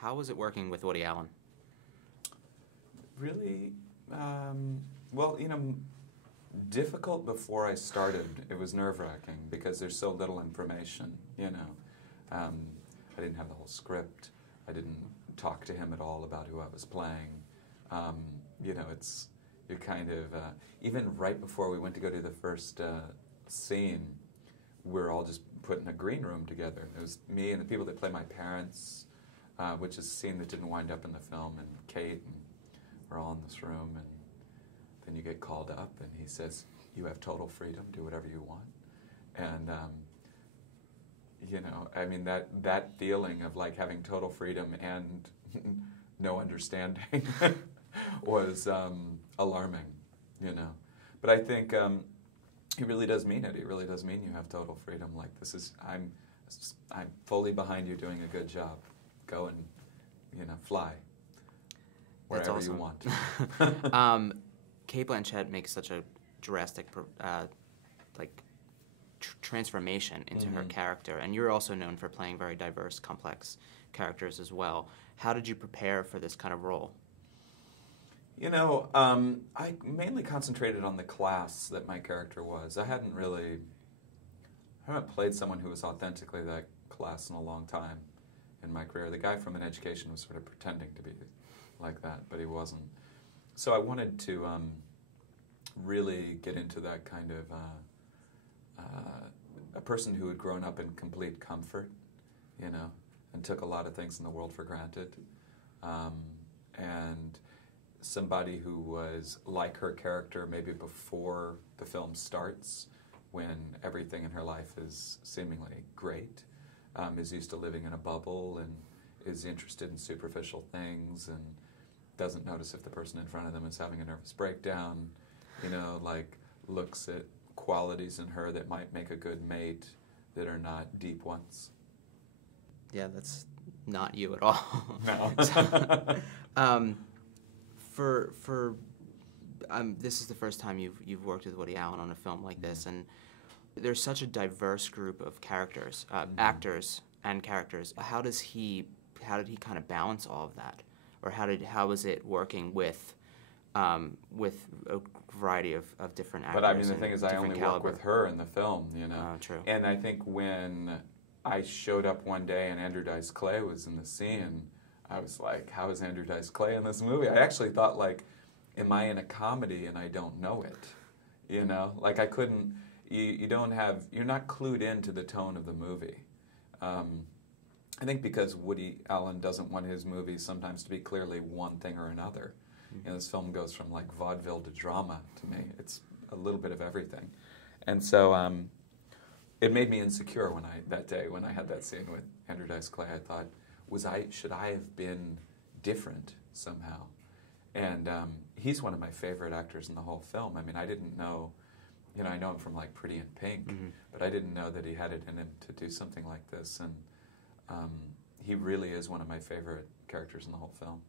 How was it working with Audie Allen? Really, well, you know, difficult before I started. It was nerve-wracking because there's so little information, you know. I didn't have the whole script. I didn't talk to him at all about who I was playing. You know, you're kind of, even right before we went to go do the first scene, we're all just put in a green room together. It was me and the people that play my parents, which is a scene that didn't wind up in the film, and Kate, and we're all in this room, and then you get called up, and he says, you have total freedom, do whatever you want. And, you know, I mean, that feeling of like having total freedom and no understanding was alarming, you know. But I think he really does mean it. He really does mean you have total freedom. Like, I'm fully behind you doing a good job. Go and, you know, fly wherever That's awesome. you want. Cate Blanchett makes such a drastic, transformation into her character, and you're also known for playing very diverse, complex characters as well. How did you prepare for this kind of role? You know, I mainly concentrated on the class that my character was. I haven't played someone who was authentically that class in a long time in my career. The guy from An Education was sort of pretending to be like that, but he wasn't. So I wanted to really get into that kind of a person who had grown up in complete comfort, you know, and took a lot of things in the world for granted, and somebody who was like her character maybe before the film starts, when everything in her life is seemingly great, is used to living in a bubble and is interested in superficial things and doesn't notice if the person in front of them is having a nervous breakdown, you know, like looks at qualities in her that might make a good mate that are not deep ones. Yeah, that's not you at all. No. This is the first time you've worked with Audie Allen on a film like this, and there's such a diverse group of characters, actors and characters. How did he kind of balance all of that, or how was it working with a variety of different actors? But I mean, the thing is, I only work with her in the film, you know. Oh, true. And I think when I showed up one day and Andrew Dice Clay was in the scene, I was like, how is Andrew Dice Clay in this movie? I actually thought, like, am I in a comedy and I don't know it? You know? Like, I couldn't, you're not clued into the tone of the movie. I think because Audie Allen doesn't want his movies sometimes to be clearly one thing or another. You know, this film goes from like vaudeville to drama to me. It's a little bit of everything. And so it made me insecure that day when I had that scene with Andrew Dice Clay. I thought, should I have been different somehow? And he's one of my favorite actors in the whole film. I mean, I didn't know, you know, I know him from like Pretty in Pink, but I didn't know that he had it in him to do something like this. And he really is one of my favorite characters in the whole film.